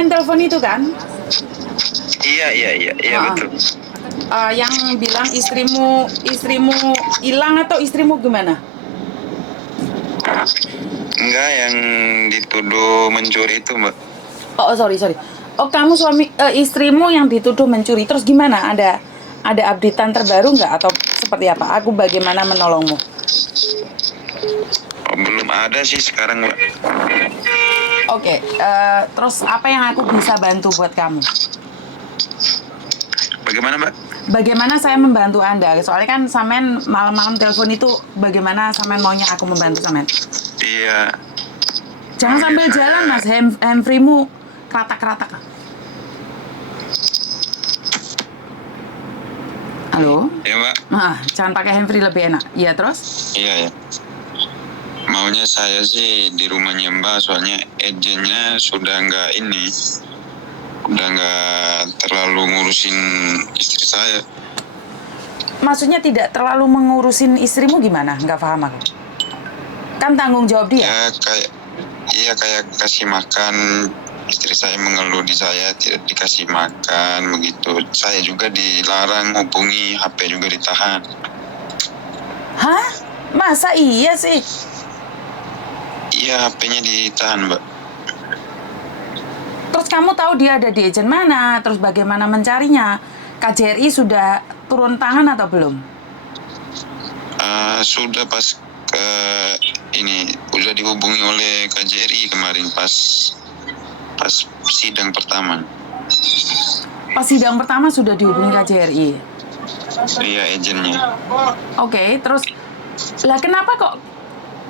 main telepon itu kan? Iya betul. Yang bilang istrimu hilang atau istrimu gimana? Enggak, yang dituduh mencuri itu, Mbak. Oh, sorry. Oh, kamu istrimu yang dituduh mencuri. Terus gimana? Ada updatean terbaru nggak atau seperti apa? Aku bagaimana menolongmu? Oh, belum ada sih sekarang, Mbak. Oke, terus apa yang aku bisa bantu buat kamu? Bagaimana, Mbak? Bagaimana saya membantu Anda? Soalnya kan Samen malam-malam telepon itu bagaimana Samen maunya aku membantu Samen? Iya. Jangan sambil jalan Mas, handfree-mu keratak-keratak. Halo? Iya, Mbak. Jangan pakai handfree, lebih enak. Iya, terus? Iya. Maunya saya sih di rumahnya Mbak, soalnya agentnya sudah nggak terlalu ngurusin istri saya. Maksudnya tidak terlalu mengurusin istrimu gimana? Nggak paham aku. Kan tanggung jawab dia. Ya kayak kasih makan, istri saya mengeluh di saya tidak dikasih makan begitu. Saya juga dilarang hubungi, HP juga ditahan. Hah? Masa iya sih? Iya, HP-nya ditahan, Mbak. Terus kamu tahu dia ada di agent mana? Terus bagaimana mencarinya? KJRI sudah turun tangan atau belum? Sudah pas udah dihubungi oleh KJRI kemarin pas sidang pertama. Pas sidang pertama sudah dihubungi KJRI? Iya, agentnya. Oke, terus lah kenapa kok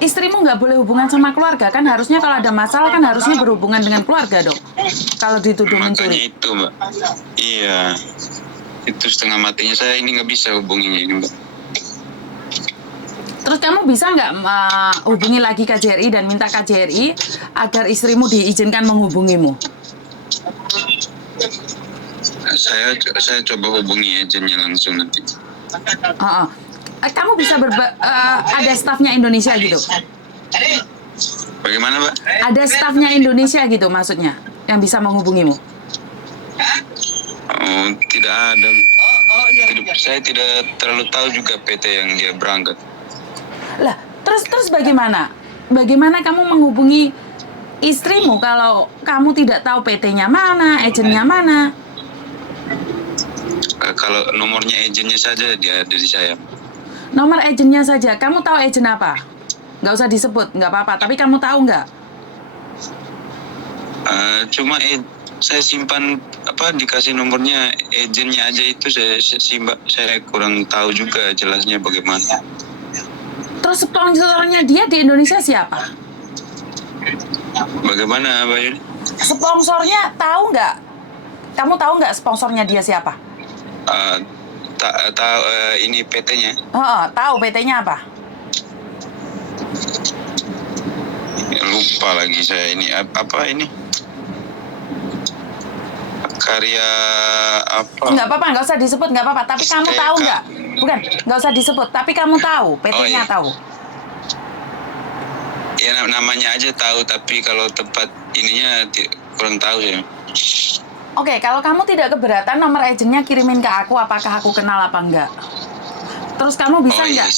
istrimu nggak boleh hubungan sama keluarga? Kan harusnya kalau ada masalah kan harusnya berhubungan dengan keluarga dong. Kalau dituduh mencuri. Makanya itu, Mbak. Iya. Itu setengah matinya saya ini nggak bisa hubunginya ini, Mbak. Terus kamu bisa nggak hubungi lagi KJRI dan minta KJRI agar istrimu diizinkan menghubungimu? Saya coba hubungi agennya langsung nanti. Kamu bisa ada stafnya Indonesia gitu? Bagaimana, Mbak? Ada stafnya Indonesia gitu maksudnya yang bisa menghubungimu? Oh, tidak ada. Saya tidak terlalu tahu juga PT yang dia berangkat. Lah, terus bagaimana? Bagaimana kamu menghubungi istrimu kalau kamu tidak tahu PT-nya mana, agennya mana? Kalau nomornya agennya saja dia ada di saya. Nomor agennya saja. Kamu tahu agen apa? Nggak usah disebut, nggak apa-apa. Tapi kamu tahu nggak? Cuma saya simpan dikasih nomornya agennya aja itu saya kurang tahu juga jelasnya bagaimana. Terus sponsornya dia di Indonesia siapa? Bagaimana, Mbak Yuni? Sponsornya tahu nggak? Kamu tahu nggak sponsornya dia siapa? Tahu ini PT-nya. Tahu PT-nya apa? Lupa lagi saya ini apa ini? Karya apa? Nggak apa-apa, nggak usah disebut, nggak apa-apa. Tapi kamu tahu nggak? Bukan, nggak usah disebut. Tapi kamu tahu, PT-nya tahu. Ya namanya aja tahu, tapi kalau tempat ininya kurang tahu ya. Oke, kalau kamu tidak keberatan nomor agennya kirimin ke aku, apakah aku kenal apa enggak? Terus kamu bisa nggak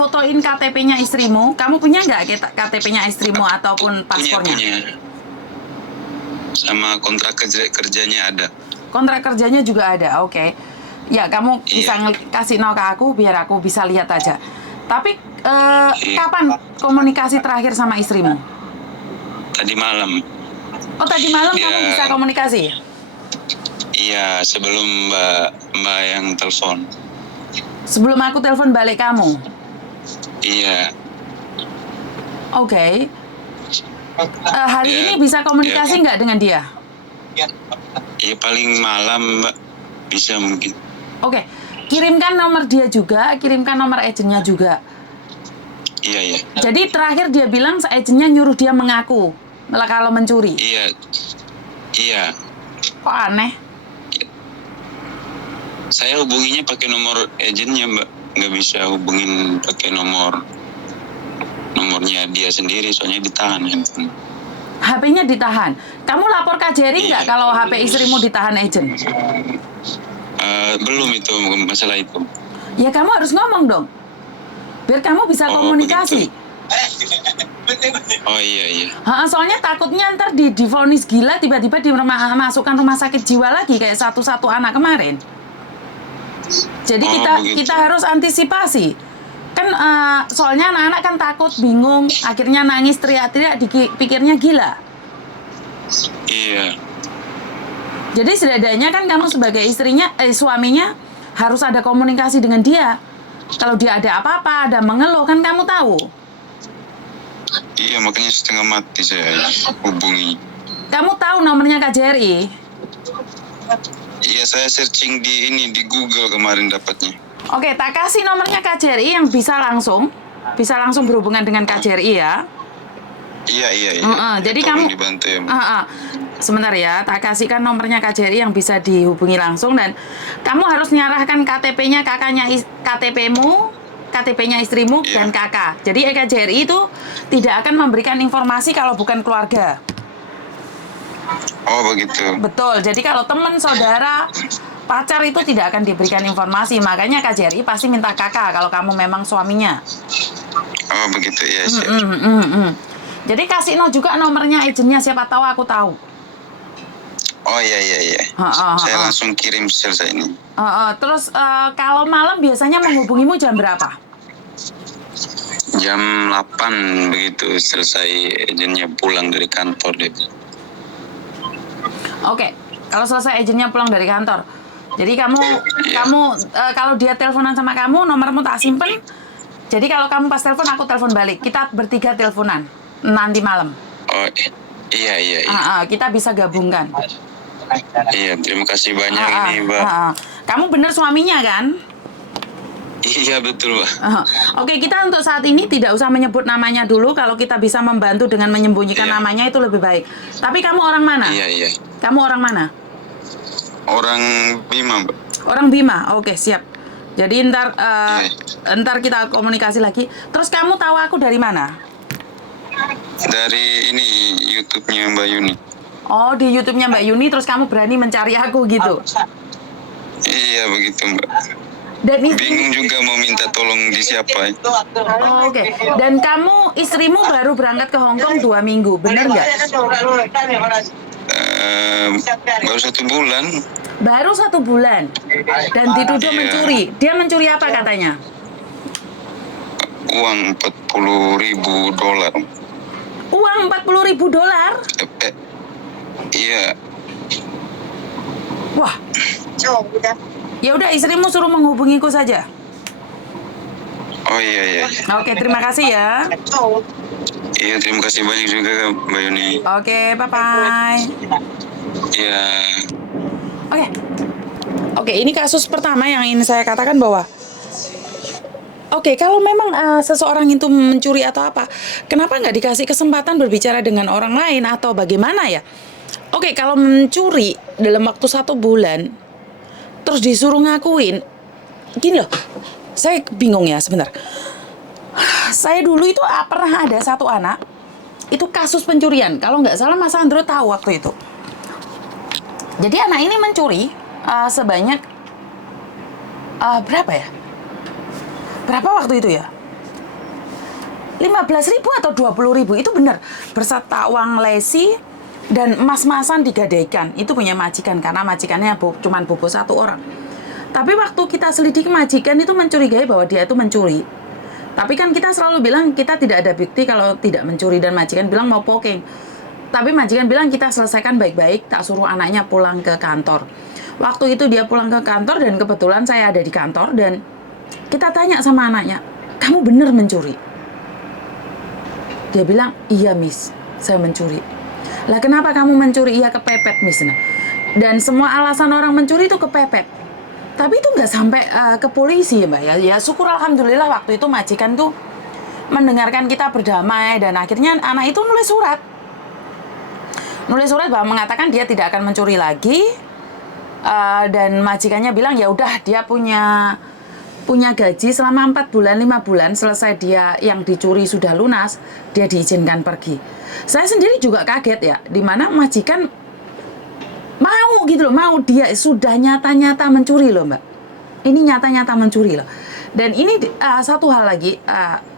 fotoin KTP-nya istrimu? Kamu punya nggak KTP-nya istrimu ataupun paspornya? Punya. Sama kontrak kerjanya ada. Kontrak kerjanya juga ada, oke. Ya, kamu bisa kasih ke aku biar aku bisa lihat aja. Tapi kapan komunikasi terakhir sama istrimu? Tadi malam. Oh, tadi malam kamu bisa komunikasi? Iya, sebelum Mbak yang telepon. Sebelum aku telepon balik kamu? Iya. Oke. Hari ini bisa komunikasi nggak dengan dia? Iya, paling malam, Mbak. Bisa mungkin. Oke. Kirimkan nomor dia juga, kirimkan nomor agennya juga. Iya. Jadi terakhir dia bilang agennya nyuruh dia mengaku kalau mencuri. Iya. Kok aneh? Saya hubunginya pakai nomor agennya, Mbak. Nggak bisa hubungin pakai nomornya dia sendiri, soalnya ditahan handphone. HP-nya ditahan. Kamu lapor KJRI nggak kalau HP istrimu ditahan agent? Belum itu masalah itu. Ya kamu harus ngomong dong, biar kamu bisa komunikasi. Oh iya. Soalnya takutnya ntar divonis gila, tiba-tiba masukkan rumah sakit jiwa lagi kayak satu anak kemarin. Jadi kita harus antisipasi. Kan soalnya anak-anak kan takut, bingung, akhirnya nangis, teriak-teriak, dipikirnya gila. Iya. Jadi setidaknya kan kamu sebagai suaminya harus ada komunikasi dengan dia. Kalau dia ada apa-apa, ada mengeluh, kan kamu tahu. Iya, makanya setengah mati saya hubungi. Kamu tahu nomornya KJRI? Iya, saya searching di Google kemarin dapatnya. Oke, tak kasih nomornya KJRI yang bisa langsung berhubungan dengan KJRI ya. Iya. Jadi tolong kamu dibantu ya. Sebentar ya, tak kasihkan nomornya KJRI yang bisa dihubungi langsung, dan kamu harus menyerahkan KTP-nya KTP-nya istrimu dan kakak. Jadi KJRI itu tidak akan memberikan informasi kalau bukan keluarga. Oh begitu. Betul. Jadi kalau teman, saudara, pacar itu tidak akan diberikan informasi. Makanya KJRI pasti minta kakak kalau kamu memang suaminya. Oh begitu ya. Siap. Jadi kasih juga nomornya agennya, siapa tahu aku tahu. Oh iya. Saya langsung kirim selesai ini. Terus kalau malam biasanya menghubungimu jam berapa? Jam 8 begitu selesai agennya pulang dari kantor dia. Oke, kalau selesai agennya pulang dari kantor. Jadi kamu kalau dia teleponan sama kamu, nomormu tak simpen. Jadi kalau kamu pas telepon, aku telepon balik. Kita bertiga teleponan nanti malam. Oh iya. Kita bisa gabungkan. Iya, terima kasih banyak ini, Mbak. Kamu bener suaminya kan? Iya betul, Mbak. Oke, kita untuk saat ini tidak usah menyebut namanya dulu. Kalau kita bisa membantu dengan menyembunyikan namanya itu lebih baik. Tapi kamu orang mana? Iya. Kamu orang mana? Orang Bima, Mbak. Orang Bima. Oke, siap. Jadi ntar kita komunikasi lagi. Terus kamu tahu aku dari mana? Dari ini YouTube-nya Mbak Yuni. Oh, di YouTube-nya Mbak Yuni, terus kamu berani mencari aku gitu? Iya begitu, Mbak. Dan bingung juga mau minta tolong di siapa. Oke. Dan kamu, istrimu baru berangkat ke Hong Kong 2 minggu, bener nggak? Baru 1 bulan. Baru 1 bulan. Dan dituduh mencuri. Dia mencuri apa katanya? Uang $40.000. Uang $40.000? Iya. Wah. Ya udah, istrimu suruh menghubungiku saja. Oh iya. Oke, terima kasih ya. Iya, terima kasih banyak juga Mbak Yuni. Oke, bye-bye. Iya. Oke, ini kasus pertama yang ingin saya katakan bahwa kalau memang seseorang itu mencuri atau apa, kenapa nggak dikasih kesempatan berbicara dengan orang lain atau bagaimana ya? Kalau mencuri dalam waktu 1 bulan, terus disuruh ngakuin, gini loh, saya bingung ya sebentar. Saya dulu itu pernah ada 1 anak, itu kasus pencurian. Kalau nggak salah Mas Andro tahu waktu itu. Jadi anak ini mencuri sebanyak berapa ya? Berapa waktu itu ya? 15.000 atau 20.000, itu benar. Berserta uang lesi dan emas-emasan digadaikan. Itu punya majikan, karena majikannya cuma bobo 1 orang. Tapi waktu kita selidiki, majikan itu mencurigai bahwa dia itu mencuri. Tapi kan kita selalu bilang kita tidak ada bukti kalau tidak mencuri, dan majikan bilang mau poking. Tapi majikan bilang kita selesaikan baik-baik, tak suruh anaknya pulang ke kantor. Waktu itu dia pulang ke kantor dan kebetulan saya ada di kantor, dan kita tanya sama anaknya, kamu benar mencuri? Dia bilang, iya Miss, saya mencuri. Lah kenapa kamu mencuri? Iya kepepet Miss. Dan semua alasan orang mencuri itu kepepet. Tapi itu nggak sampai ke polisi ya Mbak ya. Ya syukur alhamdulillah waktu itu majikan tuh mendengarkan kita berdamai, dan akhirnya anak itu nulis surat. Nulis surat bahwa mengatakan dia tidak akan mencuri lagi. Dan majikannya bilang ya udah, dia punya punya gaji selama 4 bulan, 5 bulan, selesai dia yang dicuri sudah lunas, dia diizinkan pergi. Saya sendiri juga kaget ya, dimana majikan mau gitu loh, mau, dia sudah nyata-nyata mencuri loh Mbak. Ini nyata-nyata mencuri loh. Dan ini satu hal lagi,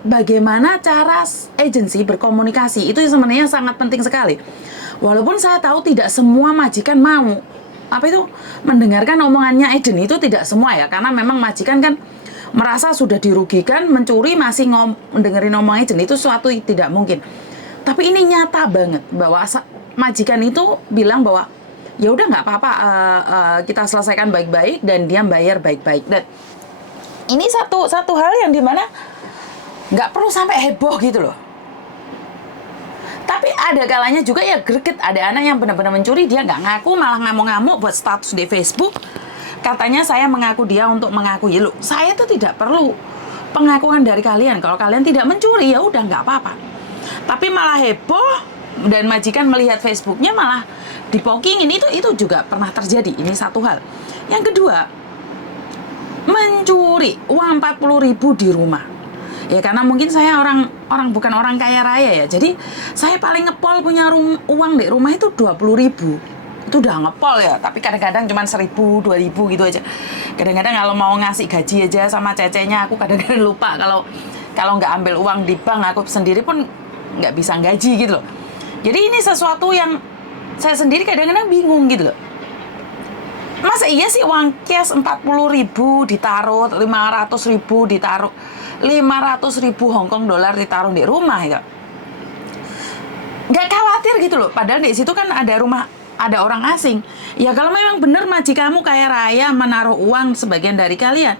bagaimana cara agensi berkomunikasi, itu sebenarnya sangat penting sekali. Walaupun saya tahu tidak semua majikan mau mendengarkan omongannya agent, itu tidak semua ya, karena memang majikan kan merasa sudah dirugikan, mencuri masih dengerin omongan agent, itu suatu tidak mungkin. Tapi ini nyata banget bahwa majikan itu bilang bahwa ya udah nggak apa-apa, kita selesaikan baik-baik dan dia bayar baik-baik. Dan ini satu hal yang dimana nggak perlu sampai heboh gitu loh. Tapi ada kalanya juga ya greget, ada anak yang benar-benar mencuri, dia nggak ngaku, malah ngamuk-ngamuk buat status di Facebook. Katanya saya mengaku dia untuk mengaku. Ya loh, saya tuh tidak perlu pengakuan dari kalian. Kalau kalian tidak mencuri, ya udah nggak apa-apa. Tapi malah heboh dan majikan melihat Facebooknya malah dipokingin, itu juga pernah terjadi. Ini satu hal. Yang kedua, mencuri uang 40.000 di rumah. Ya karena mungkin saya bukan orang kaya raya ya. Jadi saya paling ngepol punya uang di rumah itu 20.000. Itu udah ngepol ya, tapi kadang-kadang cuma 1.000, 2.000 gitu aja. Kadang-kadang kalau mau ngasih gaji aja sama cecenya, aku kadang-kadang lupa kalau nggak ambil uang di bank, aku sendiri pun nggak bisa gaji gitu loh. Jadi ini sesuatu yang saya sendiri kadang-kadang bingung gitu loh. Masa iya sih uang cash 40.000 ditaruh, 500.000 ditaruh, 500.000 Hongkong dolar ditaruh di rumah ya? Nggak khawatir gitu loh. Padahal di situ kan ada orang asing. Ya kalau memang benar majikanmu kaya raya menaruh uang sebagian dari kalian,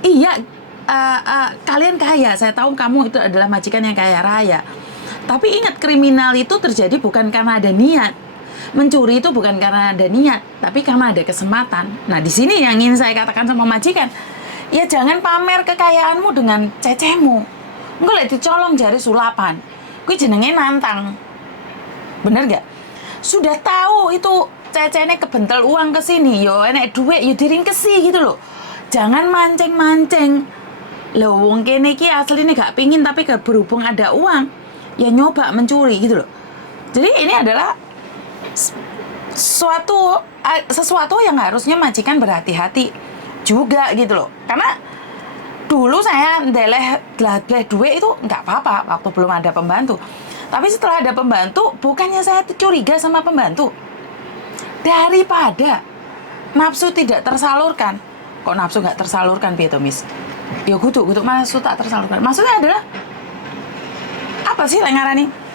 iya, kalian kaya. Saya tahu kamu itu adalah majikan yang kaya raya. Tapi ingat, kriminal itu terjadi bukan karena ada niat. Mencuri itu bukan karena ada niat, tapi karena ada kesempatan. Nah, di sini yang ingin saya katakan sama majikan, ya jangan pamer kekayaanmu dengan cecemu. Engko lek dicolong jari sulapan, kuwi jenenge nantang. Bener gak? Sudah tahu itu cecene kebentel uang ke sini, yo enek duit yo diringkesi gitu loh. Jangan mancing-mancing. Lho wong kene iki asline gak pingin, tapi berhubung ada uang, ya nyoba mencuri gitu loh. Jadi ini adalah sesuatu yang harusnya majikan berhati-hati juga gitu loh. Karena dulu saya ndeleh duit itu nggak apa-apa waktu belum ada pembantu. Tapi setelah ada pembantu, bukannya saya curiga sama pembantu. Daripada nafsu tidak tersalurkan. Kok nafsu nggak tersalurkan, piye to, Miss? Ya kudu nafsu tak tersalurkan. Maksudnya adalah apa sih lengarane?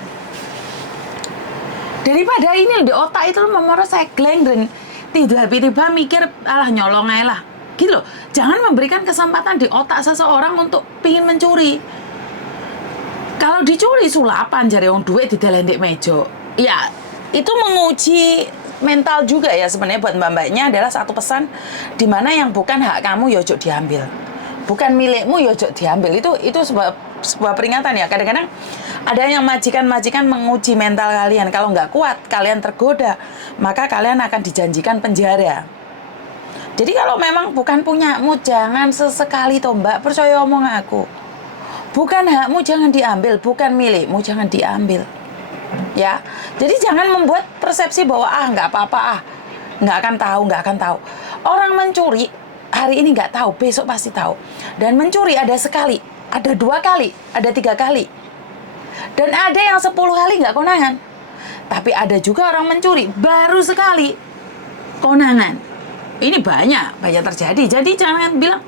Daripada ini di otak itu memoro saya gleng dan tiba-tiba mikir alah nyolong aja lah gitu loh. Jangan memberikan kesempatan di otak seseorang untuk pingin mencuri. Kalau dicuri sulapan jari wong duit di dalam meja, ya itu menguji mental juga ya sebenarnya buat mbak-mbaknya. Adalah satu pesan di mana yang bukan hak kamu ya ojo diambil, bukan milikmu ya ojo diambil. Itu sebuah peringatan ya. Kadang-kadang ada yang majikan menguji mental kalian. Kalau nggak kuat, kalian tergoda, maka kalian akan dijanjikan penjara. Jadi kalau memang bukan punyamu, jangan sesekali toh mbak, percaya omong aku. Bukan hakmu jangan diambil, bukan milikmu jangan diambil. Ya, jadi jangan membuat persepsi bahwa nggak apa-apa, nggak akan tahu. Orang mencuri hari ini nggak tahu, besok pasti tahu. Dan mencuri ada sekali, ada 2 kali, ada 3 kali. Dan ada yang 10 kali nggak konangan. Tapi ada juga orang mencuri baru sekali konangan. Ini banyak terjadi. Jadi jangan bilang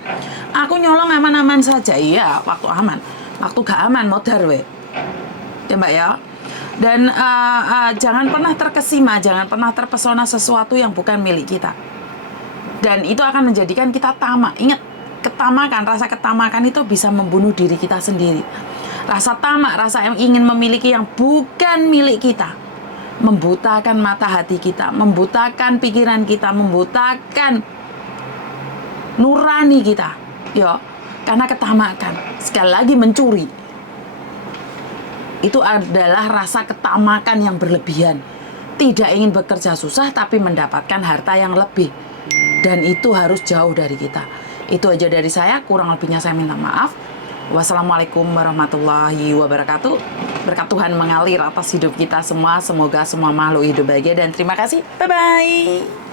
aku nyolong aman-aman saja. Iya, waktu aman. Waktu gak aman modar we. Ya Mbak ya. Dan jangan pernah terkesima, jangan pernah terpesona sesuatu yang bukan milik kita. Dan itu akan menjadikan kita tamak. Ingat, rasa ketamakan itu bisa membunuh diri kita sendiri. Rasa tamak, rasa yang ingin memiliki yang bukan milik kita, membutakan mata hati kita, membutakan pikiran kita, membutakan nurani kita. Yo, karena ketamakan. Sekali lagi mencuri. Itu adalah rasa ketamakan yang berlebihan. Tidak ingin bekerja susah tapi mendapatkan harta yang lebih. Dan itu harus jauh dari kita. Itu aja dari saya, kurang lebihnya saya minta maaf. Wassalamualaikum warahmatullahi wabarakatuh. Berkat Tuhan mengalir atas hidup kita semua. Semoga semua makhluk hidup bahagia dan terima kasih. Bye-bye.